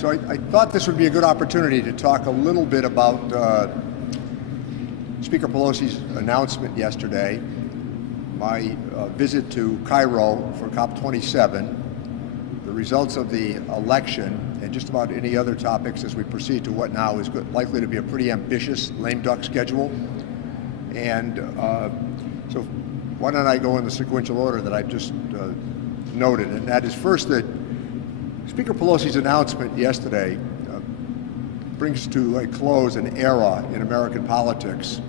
So I thought this would be a good opportunity to talk a little bit about Speaker Pelosi's announcement yesterday, my visit to Cairo for COP27, the results of the election, and just about any other topics as we proceed to what now is likely to be a pretty ambitious lame duck schedule. And so why don't I go in the sequential order that I just noted, and that is first that Speaker Pelosi's announcement yesterday brings to a close an era in American politics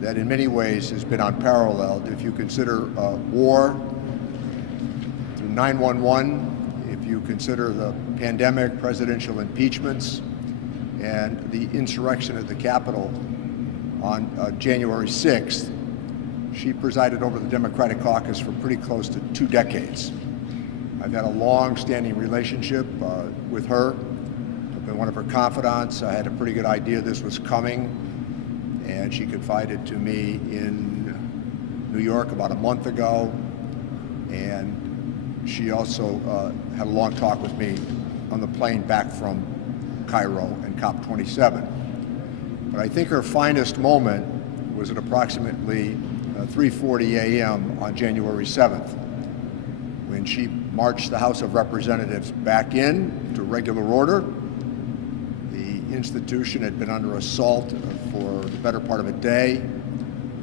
that in many ways has been unparalleled. If you consider war through 9/11, if you consider the pandemic, presidential impeachments, and the insurrection at the Capitol on January 6th, she presided over the Democratic caucus for pretty close to 2 decades. I've had a long-standing relationship with her. I've been one of her confidants. I had a pretty good idea this was coming, and she confided to me in New York about a month ago, and she also had a long talk with me on the plane back from Cairo and COP27. But I think her finest moment was at approximately 3:40 a.m. on January 7th, when she marched the House of Representatives back in to regular order. The institution had been under assault for the better part of a day.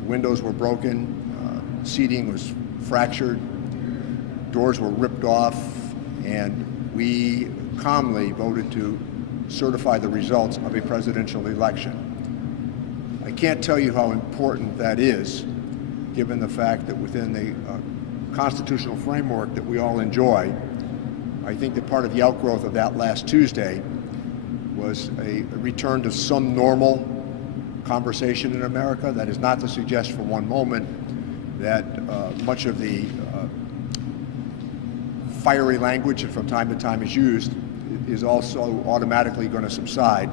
Windows were broken, seating was fractured, doors were ripped off, and we calmly voted to certify the results of a presidential election. I can't tell you how important that is, given the fact that within the constitutional framework that we all enjoy, I think that part of the outgrowth of that last Tuesday was a return to some normal conversation in America. That is not to suggest for one moment that much of the fiery language that from time to time is used is also automatically going to subside.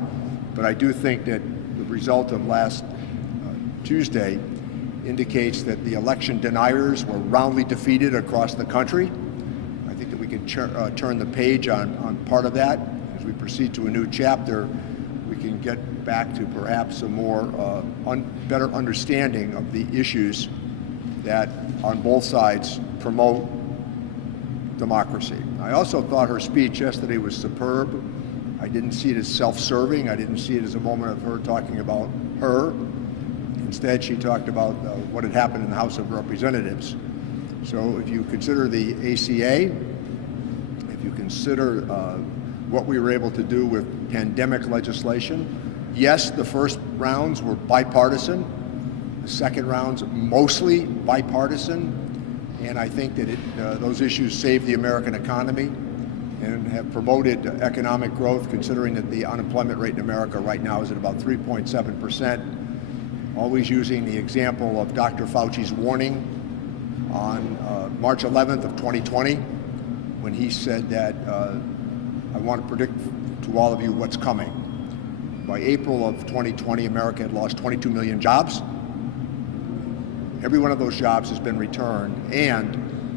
But I do think that the result of last Tuesday indicates that the election deniers were roundly defeated across the country. I think that we can turn the page on part of that. As we proceed to a new chapter, we can get back to perhaps a more better understanding of the issues that on both sides promote democracy. I also thought her speech yesterday was superb. I didn't see it as self-serving. I didn't see it as a moment of her talking about her. Instead, she talked about what had happened in the House of Representatives. So if you consider the ACA, if you consider what we were able to do with pandemic legislation, yes, the first rounds were bipartisan. The second rounds mostly bipartisan. And I think that those issues saved the American economy and have promoted economic growth, considering that the unemployment rate in America right now is at about 3.7%. Always using the example of Dr. Fauci's warning on March 11th of 2020, when he said that I want to predict to all of you what's coming. By April of 2020, America had lost 22 million jobs. Every one of those jobs has been returned, and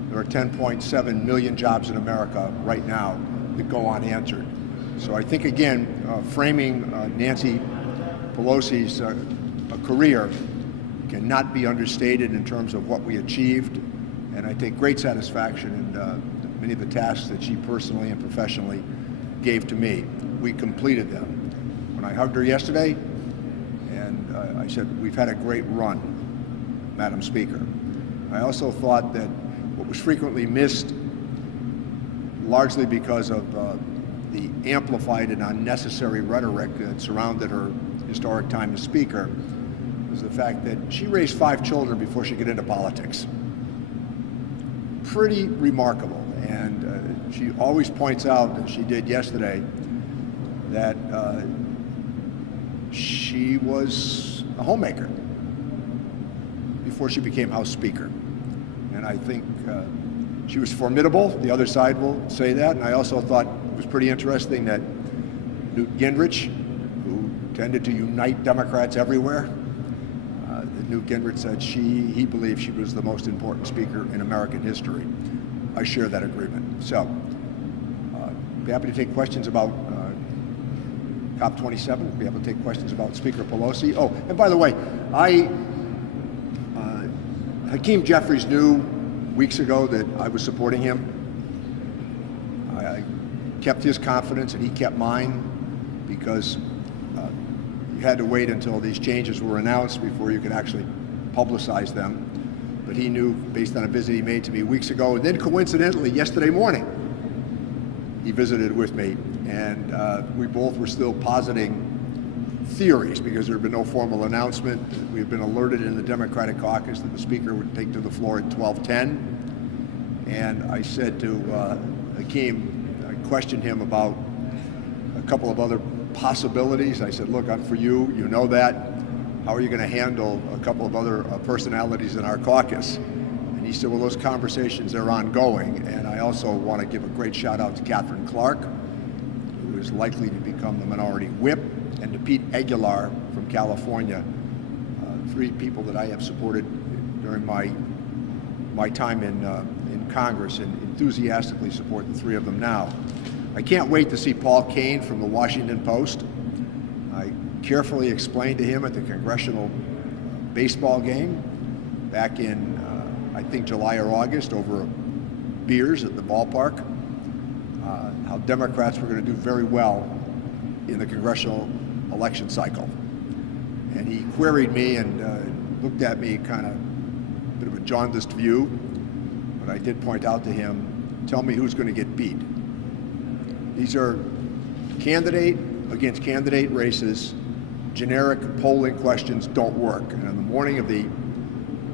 there are 10.7 million jobs in America right now that go unanswered. So I think, again, framing Nancy Pelosi's career cannot be understated in terms of what we achieved, and I take great satisfaction in many of the tasks that she personally and professionally gave to me. We completed them. When I hugged her yesterday, and I said, we've had a great run, Madam Speaker. I also thought that what was frequently missed, largely because of the amplified and unnecessary rhetoric that surrounded her historic time as Speaker, was the fact that she raised 5 children before she got into politics. Pretty remarkable. And she always points out, as she did yesterday, that she was a homemaker before she became House Speaker. And I think she was formidable. The other side will say that. And I also thought it was pretty interesting that Newt Gingrich, who tended to unite Democrats everywhere, Newt Gingrich said he believed she was the most important speaker in American history. I share that agreement. So, be happy to take questions about COP27, be able to take questions about Speaker Pelosi. Oh, and by the way, Hakeem Jeffries knew weeks ago that I was supporting him. I kept his confidence and he kept mine, because you had to wait until these changes were announced before you could actually publicize them. But he knew based on a visit he made to me weeks ago. And then coincidentally, yesterday morning, he visited with me, and we both were still positing theories, because there had been no formal announcement. We had been alerted in the Democratic caucus that the Speaker would take to the floor at 12:10. And I said to Hakeem, I questioned him about a couple of other possibilities. I said, look, I'm for you, you know that. How are you going to handle a couple of other personalities in our caucus? And he said, well, those conversations are ongoing. And I also want to give a great shout out to Catherine Clark, who is likely to become the minority whip, and to Pete Aguilar from California, three people that I have supported during my time in Congress, and enthusiastically support the three of them now. I can't wait to see Paul Kane from the Washington Post. I carefully explained to him at the congressional baseball game back in, I think, July or August, over beers at the ballpark, how Democrats were going to do very well in the congressional election cycle. And he queried me and looked at me kind of a bit of a jaundiced view, but I did point out to him, tell me who's going to get beat. These are candidate against candidate races. Generic polling questions don't work. And on the morning of the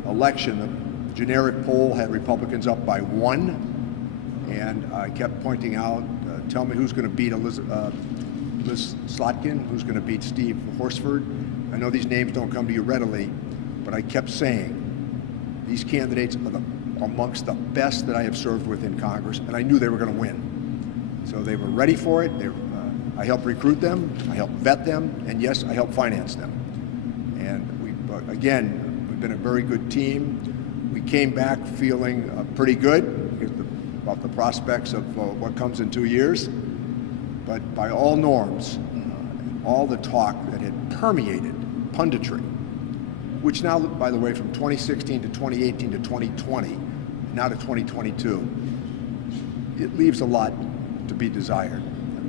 election, the generic poll had Republicans up by 1, and I kept pointing out, tell me who's going to beat Liz Slotkin, who's going to beat Steve Horsford. I know these names don't come to you readily, but I kept saying these candidates are amongst the best that I have served with in Congress, and I knew they were going to win. So they were ready for it. I helped recruit them, I helped vet them, and yes, I helped finance them. And we've been a very good team. We came back feeling pretty good about the prospects of what comes in 2 years. But by all norms, all the talk that had permeated punditry, which now, by the way, from 2016 to 2018 to 2020, now to 2022, it leaves a lot to be desired.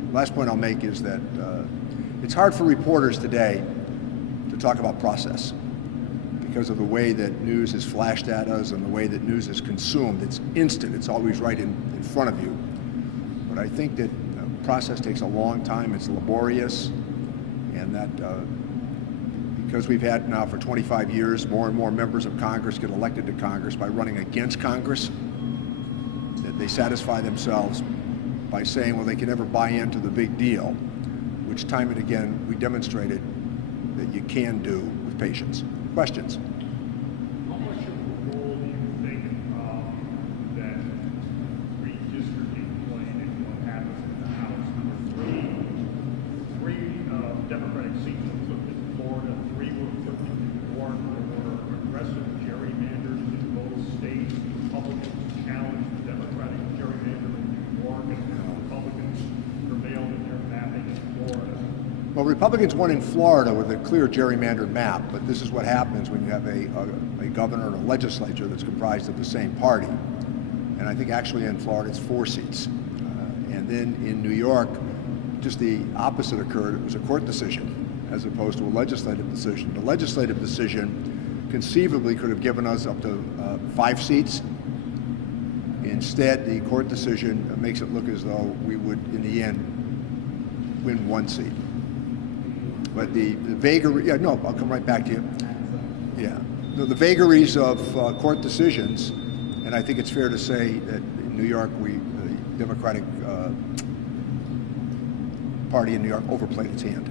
The last point I'll make is that it's hard for reporters today to talk about process because of the way that news is flashed at us and the way that news is consumed. It's instant, it's always right in front of you. But I think that process takes a long time, it's laborious, and that because we've had now for 25 years more and more members of Congress get elected to Congress by running against Congress, that they satisfy themselves by saying, well, they can never buy into the big deal, which time and again we demonstrated that you can do with patience. Questions? How much of a role do you think that redistricting played in what happens in the House? Three Democratic seats were flipped in Florida, 3 were flipped in New York. There were aggressive gerrymanders in both states. Republicans challenged the Democratic gerrymander in New York, and Republicans prevailed in their mapping in Florida. Well, Republicans won in Florida with a clear gerrymandered map, but this is what happens when you have a governor and a legislature that's comprised of the same party. And I think actually in Florida it's 4 seats. And then in New York, just the opposite occurred. It was a court decision as opposed to a legislative decision. The legislative decision conceivably could have given us up to 5 seats. Instead, the court decision makes it look as though we would, in the end, win 1 seat. But the vagaries, yeah, no, I'll come right back to you. Yeah, the vagaries of court decisions, and I think it's fair to say that in New York, the Democratic Party in New York overplayed its hand.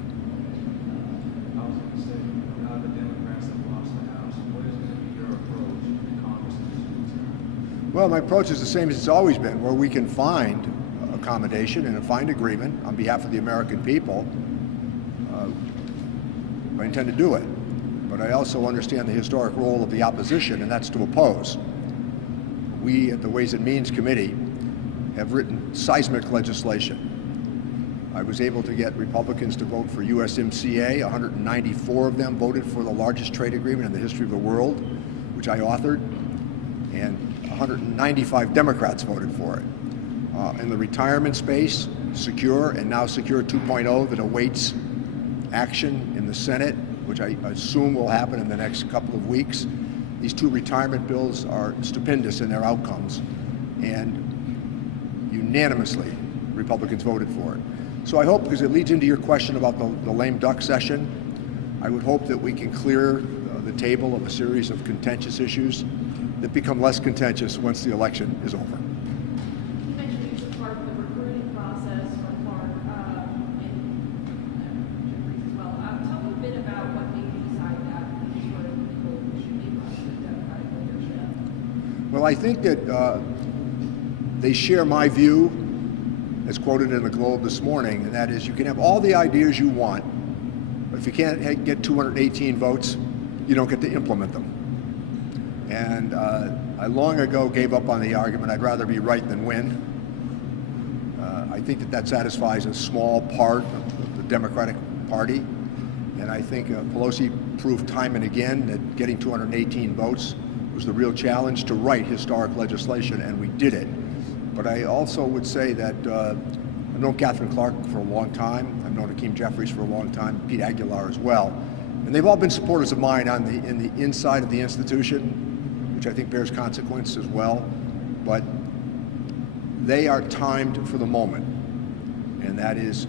I was going to say, now the Democrats have lost the House, what is going to be your approach to Congress in this? Well, my approach is the same as it's always been, where we can find accommodation and find agreement on behalf of the American people. I intend to do it, but I also understand the historic role of the opposition, and that's to oppose. We at the Ways and Means Committee have written seismic legislation I was able to get Republicans to vote for USMCA. 194 of them voted for the largest trade agreement in the history of the world, which I authored, and 195 Democrats voted for it. In the retirement space, Secure and now Secure 2.0 that awaits action in the Senate, which I assume will happen in the next couple of weeks. These two retirement bills are stupendous in their outcomes, and unanimously Republicans voted for it. So I hope, because it leads into your question about the lame duck session, I would hope that we can clear the table of a series of contentious issues that become less contentious once the election is over. You mentioned you were part of the recruiting process for Clark and Jeffries as well. Tell me a bit about what made you decide that sort of people should be running the Democratic leadership. Well, I think that they share my view, as quoted in the Globe this morning, and that is you can have all the ideas you want, but if you can't get 218 votes, you don't get to implement them. And I long ago gave up on the argument, I'd rather be right than win. I think that satisfies a small part of the Democratic Party, and I think Pelosi proved time and again that getting 218 votes was the real challenge to write historic legislation, and we did it. But I also would say that I've known Catherine Clark for a long time. I've known Hakeem Jeffries for a long time, Pete Aguilar as well. And they've all been supporters of mine in the inside of the institution, which I think bears consequence as well. But they are timed for the moment. And that is,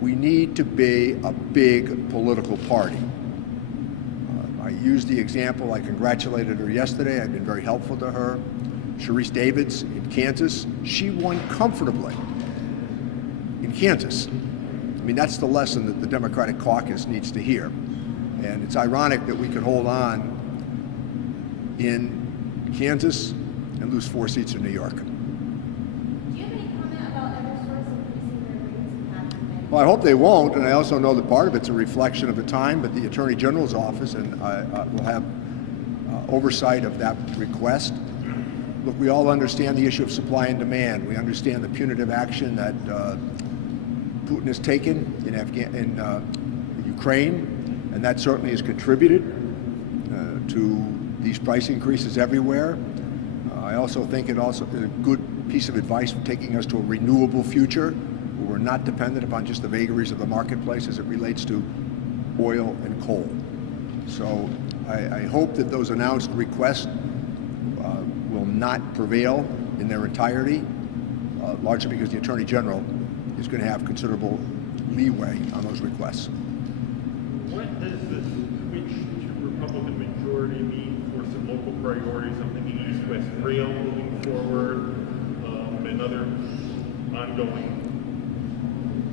we need to be a big political party. I used the example, I congratulated her yesterday. I've been very helpful to her. Sharice Davids in Kansas, she won comfortably in Kansas. I mean, that's the lesson that the Democratic caucus needs to hear. And it's ironic that we could hold on in Kansas and lose 4 seats in New York. Do you have any comment about Eversource increasing their rates in Pasadena? Well, I hope they won't, and I also know that part of it's a reflection of the time, but the Attorney General's office and I will have oversight of that request. Look, we all understand the issue of supply and demand. We understand the punitive action that Putin has taken in Ukraine, and that certainly has contributed to these price increases everywhere. I also think it also is a good piece of advice for taking us to a renewable future where we're not dependent upon just the vagaries of the marketplace as it relates to oil and coal. So I hope that those announced requests will not prevail in their entirety, largely because the Attorney General is going to have considerable leeway on those requests. What does the switch to Republican majority mean for some local priorities? I'm thinking East-West Rail moving forward, and other ongoing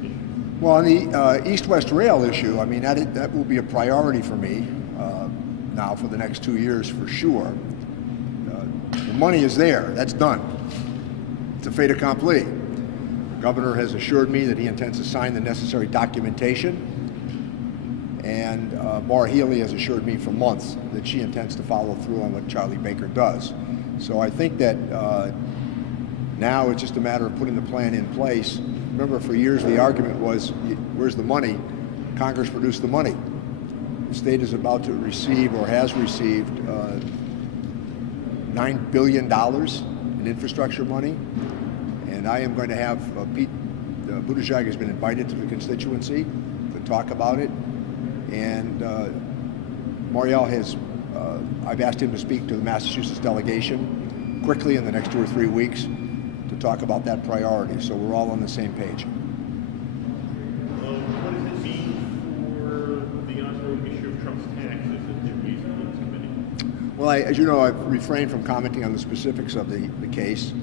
issues. Well, on the East-West Rail issue, I mean, that will be a priority for me now for the next 2 years for sure. The money is there. That's done. It's a fait accompli. The governor has assured me that he intends to sign the necessary documentation, and Maura Healey has assured me for months that she intends to follow through on what Charlie Baker does. So I think that now it's just a matter of putting the plan in place. Remember, for years the argument was, where's the money? Congress produced the money. The state is about to receive, or has received, $9 billion in infrastructure money, and I am going to have Pete Buttigieg has been invited to the constituency to talk about it, and Morial has, I've asked him to speak to the Massachusetts delegation quickly in the next 2 or 3 weeks to talk about that priority, so we're all on the same page. What does it mean for the ongoing issue of Trump's taxes at the Ways and Means Committee? Well, as you know, I've refrained from commenting on the specifics of the case,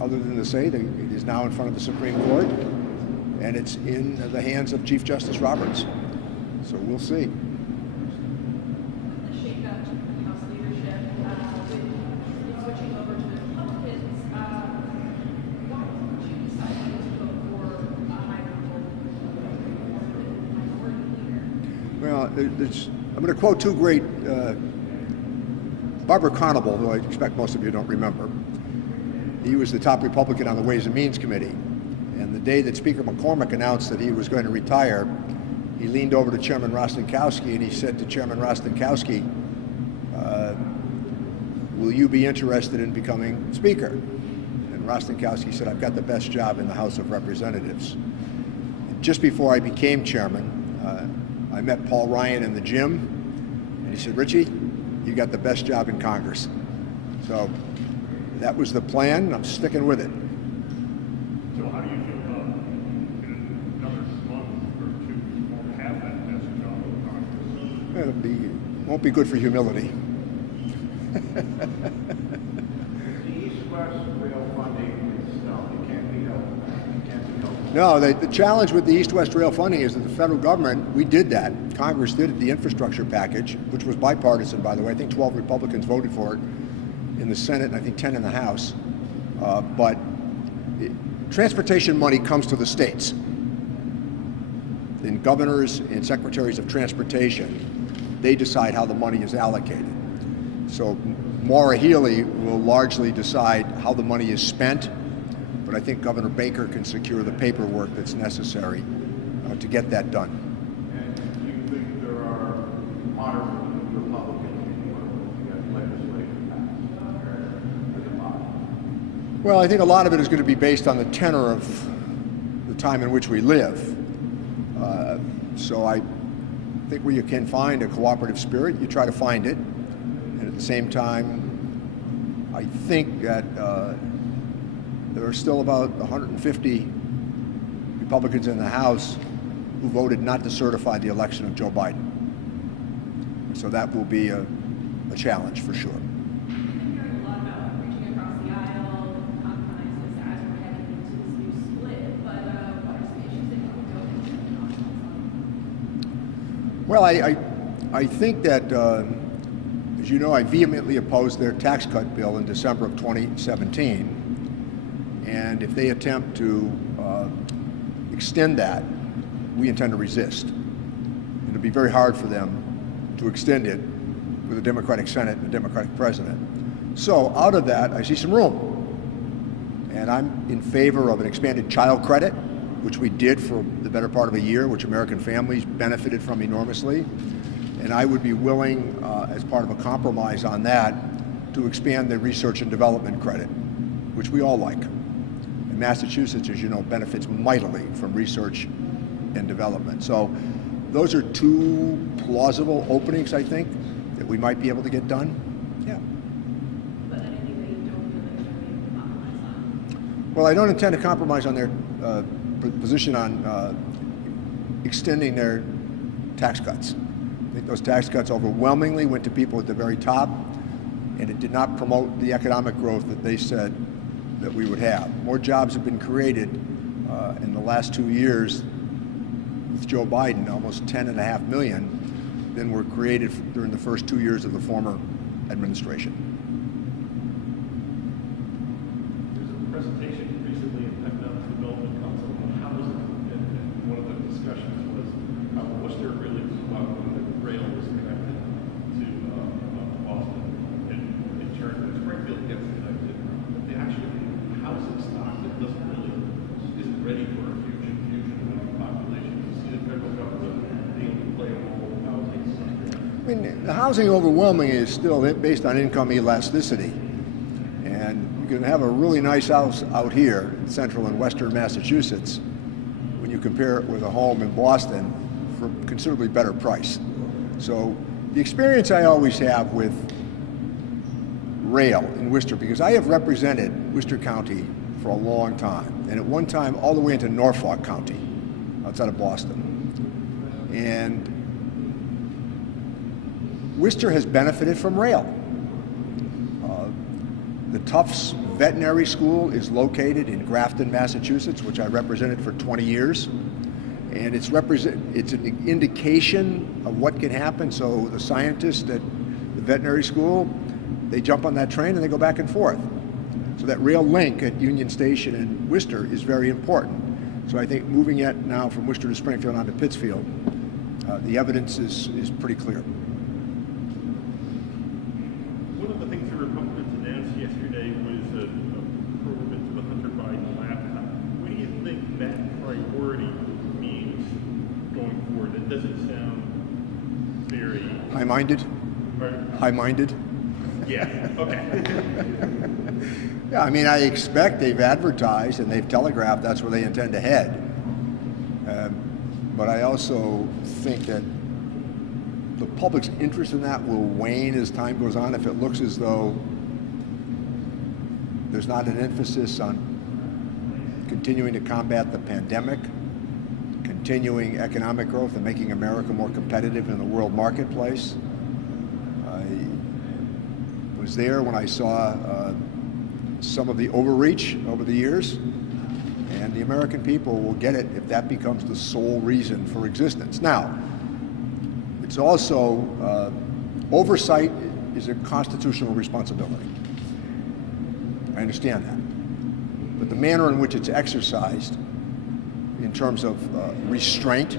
other than to say that it is now in front of the Supreme Court, and it's in the hands of Chief Justice Roberts. So we'll see. The shakeup to the House leadership, with switching over to the Republicans, why did you decide to go for a hybrid minority leader? Well, I'm going to quote two great, Barbara Carnival, who I expect most of you don't remember. He was the top Republican on the Ways and Means Committee. And the day that Speaker McCormick announced that he was going to retire, he leaned over to Chairman Rostenkowski and he said to Chairman Rostenkowski, will you be interested in becoming Speaker? And Rostenkowski said, I've got the best job in the House of Representatives. And just before I became chairman, I met Paul Ryan in the gym, and he said, Richie, you got the best job in Congress. So that was the plan. I'm sticking with it. So how do you feel about in another month or two, you won't have that best job in Congress? Won't be good for humility. The East-West rail funding is, no, it can't be helped. It can't be helped. No, the challenge with the East-West rail funding is that the federal government, we did that. Congress did it, the infrastructure package, which was bipartisan, by the way. I think 12 Republicans voted for it in the Senate, and I think 10 in the House. But transportation money comes to the states. And governors and secretaries of transportation, they decide how the money is allocated. So Maura Healey will largely decide how the money is spent, but I think Governor Baker can secure the paperwork that's necessary to get that done. And you think there are moderate Republicans who want to get legislation passed as a body? Well, I think a lot of it is going to be based on the tenor of the time in which we live. So I think where you can find a cooperative spirit, you try to find it. And at the same time, I think that there are still about 150 Republicans in the House who voted not to certify the election of Joe Biden. So that will be a challenge for sure. I'm hearing a lot about reaching across the aisle and compromises as we're heading into this new split, but what are some issues that you can go into and compromise on? Well, I think that, as you know, I vehemently opposed their tax cut bill in December of 2017. And if they attempt to extend that, we intend to resist. It'll be very hard for them to extend it with a Democratic Senate and a Democratic president. So out of that, I see some room. And I'm in favor of an expanded child credit, which we did for the better part of a year, which American families benefited from enormously. And I would be willing, as part of a compromise on that, to expand the research and development credit, which we all like. And Massachusetts, as you know, benefits mightily from research and development. So those are two plausible openings, I think, that we might be able to get done. Yeah. But anything that you don't feel like you're going to be able to compromise on? Well, I don't intend to compromise on their position on extending their tax cuts. I think those tax cuts overwhelmingly went to people at the very top, and it did not promote the economic growth that they said that we would have. More jobs have been created in the last 2 years with Joe Biden, almost 10.5 million, than were created during the first 2 years of the former administration. There's a presentation recently in Economic Development Council on housing, and one of the discussions was Worcester really was about when the rail was connected to Boston, and in turn, Springfield gets connected, but the actual housing stock that isn't ready for a huge infusion of population. You see the federal government being able to play a role in housing. I mean, the housing overwhelming is still based on income elasticity. And you can have a really nice house out here in central and western Massachusetts when you compare it with a home in Boston for a considerably better price. So the experience I always have with rail in Worcester, because I have represented Worcester County for a long time, and at one time all the way into Norfolk County, outside of Boston. And Worcester has benefited from rail. The Tufts Veterinary School is located in Grafton, Massachusetts, which I represented for 20 years. And it's an indication of what can happen. So the scientists at the veterinary school, they jump on that train and they go back and forth. So that rail link at Union Station in Worcester is very important. So I think moving it now from Worcester to Springfield onto Pittsfield, the evidence is pretty clear. One of the things the Republicans announced yesterday was an improvement to the Hunter Biden laptop. What do you think doesn't sound very... High-minded? Pardon? High-minded? Yeah, okay. Yeah, I mean, I expect they've advertised and they've telegraphed that's where they intend to head. But I also think that the public's interest in that will wane as time goes on if it looks as though there's not an emphasis on continuing to combat the pandemic, continuing economic growth, and making America more competitive in the world marketplace. I was there when I saw some of the overreach over the years, and the American people will get it if that becomes the sole reason for existence. Now, it's also, oversight is a constitutional responsibility. I understand that. But the manner in which it's exercised in terms of restraint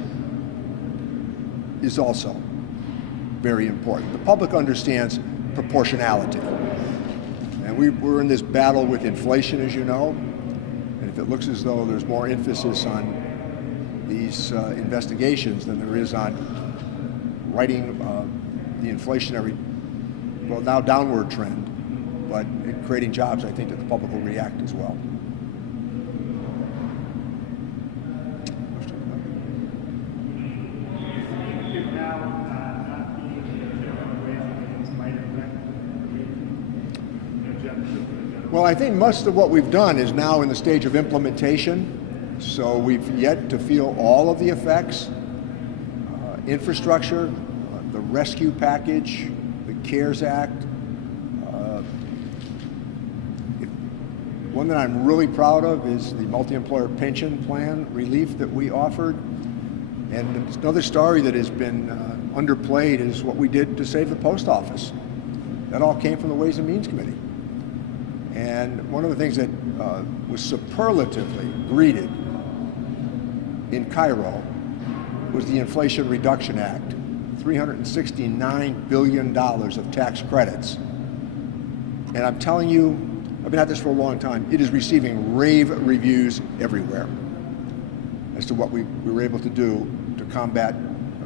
is also very important. The public understands proportionality. And we're in this battle with inflation, as you know, and if it looks as though there's more emphasis on these investigations than there is on righting the inflationary, well, now downward trend, but in creating jobs, I think that the public will react as well. Well, I think most of what we've done is now in the stage of implementation, so we've yet to feel all of the effects. Infrastructure, the rescue package, the CARES Act. One that I'm really proud of is the multi-employer pension plan relief that we offered. And another story that has been underplayed is what we did to save the post office. That all came from the Ways and Means Committee. And one of the things that was superlatively greeted in Cairo was the Inflation Reduction Act, $369 billion of tax credits. And I'm telling you, I've been at this for a long time, it is receiving rave reviews everywhere as to what we were able to do to combat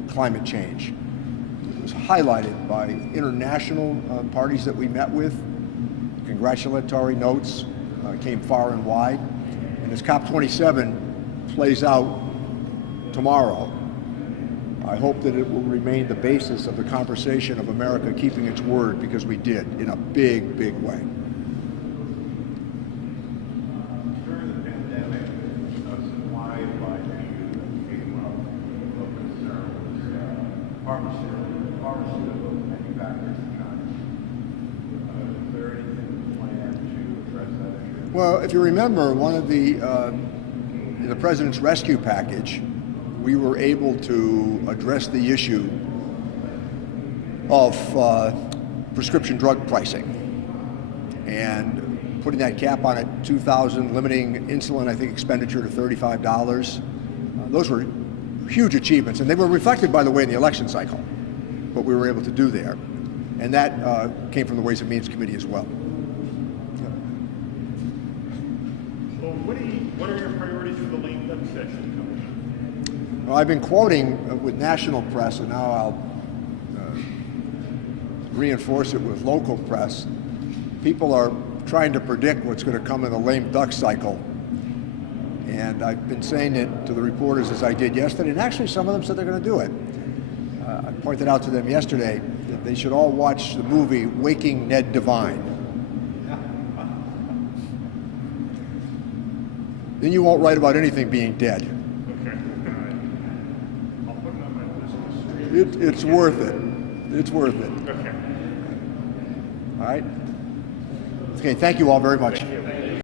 climate change. It was highlighted by international parties that we met with. Congratulatory notes came far and wide. And as COP27 plays out tomorrow, I hope that it will remain the basis of the conversation of America keeping its word, because we did in a big, big way. During the pandemic, supply issue that came up of concern was pharmaceutical manufacturers in China. Is there anything planned to address that issue? Well, if you remember, one of the President's rescue package, we were able to address the issue of prescription drug pricing and putting that cap on at $2,000, limiting insulin, I think, expenditure to $35. Those were huge achievements, and they were reflected, by the way, in the election cycle, what we were able to do there. And that came from the Ways and Means Committee as well. So what are your priorities for the lame duck session coming up? Well, I've been quoting with national press, and now I'll reinforce it with local press. People are trying to predict what's going to come in the lame duck cycle. And I've been saying it to the reporters as I did yesterday, and actually some of them said they're going to do it. I pointed out to them yesterday that they should all watch the movie Waking Ned Devine. Then you won't write about anything being dead. Okay. I'll put it on my list. It's worth it. It's worth it. Okay. All right? Okay, thank you all very much. Thank you.